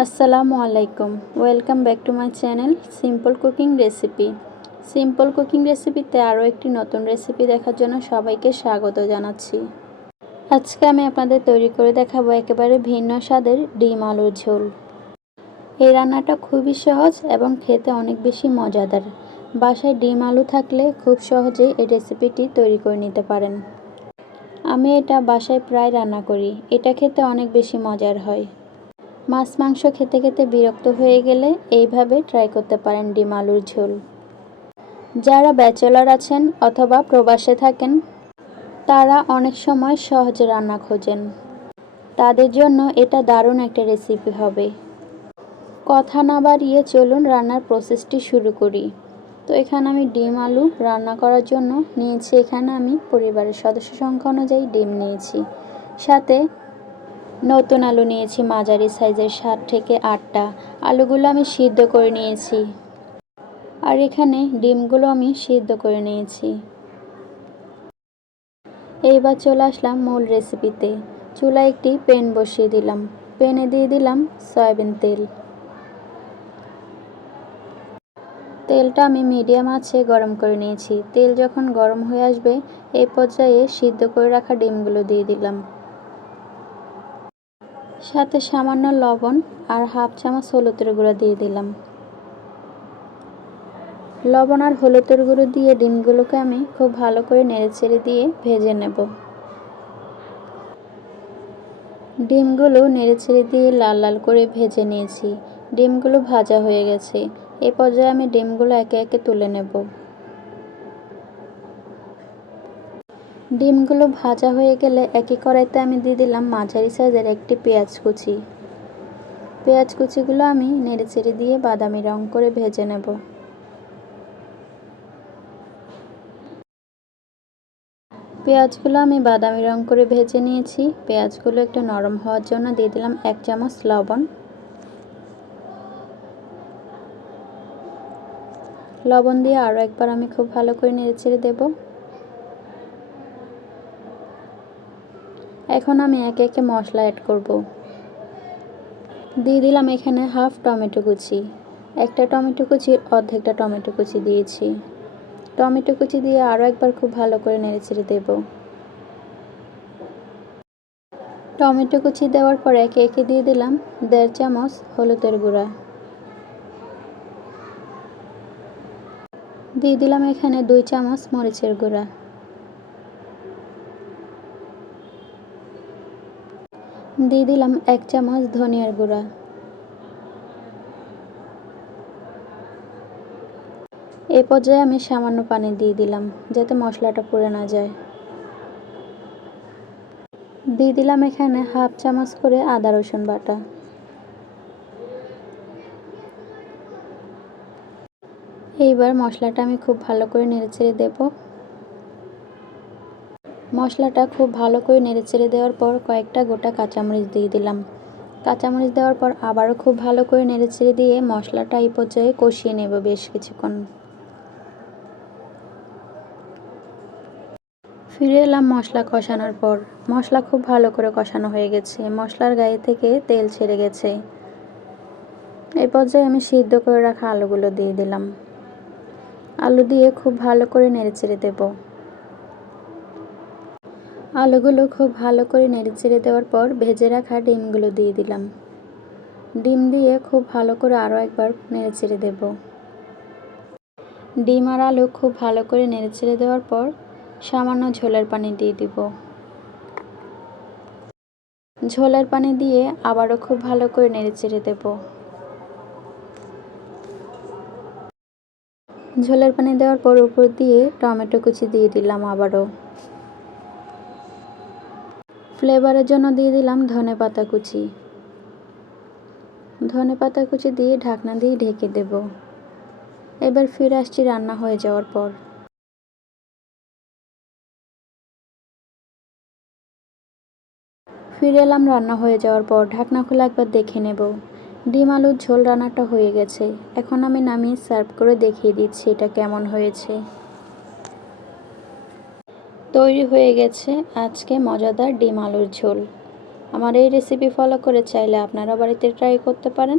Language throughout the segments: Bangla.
আসসালামু আলাইকুম। Welcome back to my channel simple cooking recipe. Simple cooking রেসিপিতে আরও একটি নতুন রেসিপি দেখার জন্য সবাইকে স্বাগত জানাচ্ছি। আজকে আমি আপনাদের তৈরি করে দেখাবো একেবারে ভিন্ন স্বাদের ডিম আলুর ঝোল। এই রান্নাটা খুবই সহজ এবং খেতে অনেক বেশি মজাদার। বাসায় ডিম আলু থাকলে খুব সহজেই এই রেসিপিটি তৈরি করে নিতে পারেন। আমি এটা বাসায় প্রায় রান্না করি। এটা খেতে অনেক বেশি মজার হয়। মাছ মাংস খেতে খেতে বিরক্ত হয়ে গেলে এইভাবে ট্রাই করতে পারেন ডিম আলুর ঝোল। যারা ব্যাচেলর আছেন অথবা প্রবাসে থাকেন তারা অনেক সময় সহজ রান্না খোঁজেন, তাদের জন্য এটা দারুণ একটা রেসিপি হবে। কথা না বাড়িয়ে চলুন রান্নার প্রসেসটি শুরু করি। তো এখানে আমি ডিম আলু রান্না করার জন্য নিয়েছি, এখানে আমি পরিবারের সদস্য সংখ্যা অনুযায়ী ডিম নিয়েছি, সাথে নতুন আলু নিয়েছি মাঝারি সাইজের 7 থেকে 8টা। আলুগুলো আমি সিদ্ধ করে নিয়েছি, আর এখানে ডিমগুলো আমি সিদ্ধ করে নিয়েছি। এইবার চলে আসলাম মূল রেসিপিতে। চুলায় একটি প্যান বসিয়ে দিলাম। প্যানে দিয়ে দিলাম সয়াবিন তেল। তেলটা আমি মিডিয়াম আঁচে গরম করে নিয়েছি। তেল যখন গরম হয়ে আসবে এই পর্যায়ে সিদ্ধ করে রাখা ডিমগুলো দিয়ে দিলাম, সাথে সামান্য লবণ আর হাফ চামচ হলুদের গুঁড়ো দিয়ে দিলাম। লবণ আর হলুদের গুঁড়ো দিয়ে ডিমগুলোকে আমি খুব ভালো করে নেড়েচেড়ে দিয়ে ভেজে নেব। ডিমগুলো নেড়েচেড়ে দিয়ে লাল লাল করে ভেজে নিয়েছি। ডিমগুলো ভাজা হয়ে গেছে। এই পর্যায়ে আমি ডিমগুলো একে একে তুলে নেব। ডিমগুলো ভাজা হয়ে গেলে একই কড়াইতে আমি দিয়ে দিলাম মাঝারি সাইজের একটি পেঁয়াজ কুচি। পেঁয়াজ কুচিগুলো আমি নেড়েচেড়ে দিয়ে বাদামি রং করে ভেজে নেব। পেঁয়াজগুলো আমি বাদামি রং করে ভেজে নিয়েছি। পেঁয়াজগুলো একটু নরম হওয়ার জন্য দিয়ে দিলাম 1 চামচ লবণ। লবণ দিয়ে আরও একবার আমি খুব ভালো করে নেড়েচেড়ে দেব। এখন আমি একে একে মশলা অ্যাড করব। দিয়ে দিলাম এখানে হাফ টমেটো কুচি। একটা টমেটো কুচির অর্ধেকটা টমেটো কুচি দিয়েছি। টমেটো কুচি দিয়ে আরও একবার খুব ভালো করে নেড়েচেড়ে দেব। টমেটো কুচি দেওয়ার পর একে একে দিয়ে দিলাম 1.5 চামচ হলুদের গুঁড়া। দিয়ে দিলাম এখানে 2 চামচ মরিচের গুঁড়া। দিয়ে দিলাম 1 চামচ ধনিয়ার গুঁড়া। এই পর্যায়ে আমি সামান্য পানি দিয়ে দিলাম যাতে মশলাটা পুড়ে না যায়। দিয়ে দিলাম এখানে হাফ চামচ করে আদা রসুন বাটা। এইবার মশলাটা আমি খুব ভালো করে নেড়েচেড়ে দেব। মশলাটা খুব ভালো করে নেড়েচেড়ে দেওয়ার পর কয়েকটা গোটা কাঁচামরিচ দিয়ে দিলাম। কাঁচামরিচ দেওয়ার পর আবারও খুব ভালো করে নেড়েচেড়ে দিয়ে মশলাটা এই পর্যায়ে কষিয়ে নেব বেশ কিছুক্ষণ। ফিরে এলাম মশলা কষানোর পর। মশলা খুব ভালো করে কষানো হয়ে গেছে। মশলার গায়ে থেকে তেল ছেড়ে গেছে। এই পর্যায়ে আমি সিদ্ধ করে রাখা আলুগুলো দিয়ে দিলাম। আলু দিয়ে খুব ভালো করে নেড়েচেড়ে দেব। আলুগুলো খুব ভালো করে নেড়েচেড়ে দেওয়ার পর ভেজে রাখা ডিমগুলো দিয়ে দিলাম। ডিম দিয়ে খুব ভালো করে আরও একবার নেড়েচেড়ে দেব। ডিম আর আলু খুব ভালো করে নেড়েচেড়ে দেওয়ার পর সামান্য ঝোলের পানি দিয়ে দিব। ঝোলের পানি দিয়ে আবারও খুব ভালো করে নেড়েচেড়ে দেব। ঝোলের পানি দেওয়ার পর উপর দিয়ে টমেটো কুচি দিয়ে দিলাম আবারও। ফ্লেভারের জন্য দিয়ে দিলাম ধনেপাতা কুচি। ধনেপাতা কুচি দিয়ে ঢাকনা দিয়ে ঢেকে দেব। এবার ফিরে আসছি রান্না হয়ে যাওয়ার পর। ফিরে এলাম রান্না হয়ে যাওয়ার পর। ঢাকনা খুলে একবার দেখে নেব। ডিম আলুর ঝোল রান্নাটা হয়ে গেছে। এখন আমি নামিয়ে সার্ভ করে দেখিয়ে দিচ্ছি এটা কেমন হয়েছে। তৈরি হয়ে গেছে আজকে মজাদার ডিম আলুর ঝোল। আমার এই রেসিপি ফলো করে চাইলে আপনারা বাড়িতে ট্রাই করতে পারেন।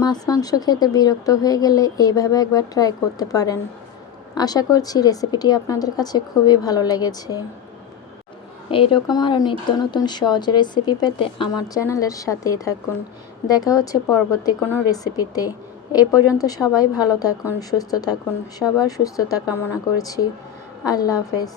মাছ মাংস খেতে বিরক্ত হয়ে গেলে এইভাবে একবার ট্রাই করতে পারেন। আশা করছি রেসিপিটি আপনাদের কাছে খুবই ভালো লেগেছে। এইরকম আরও নিত্য নতুন সহজ রেসিপি পেতে আমার চ্যানেলের সাথেই থাকুন। দেখা হচ্ছে পরবর্তী কোনো রেসিপিতে। এই পর্যন্ত সবাই ভালো থাকুন, সুস্থ থাকুন। সবার সুস্থতা কামনা করছি। আল্লাহ হাফেজ।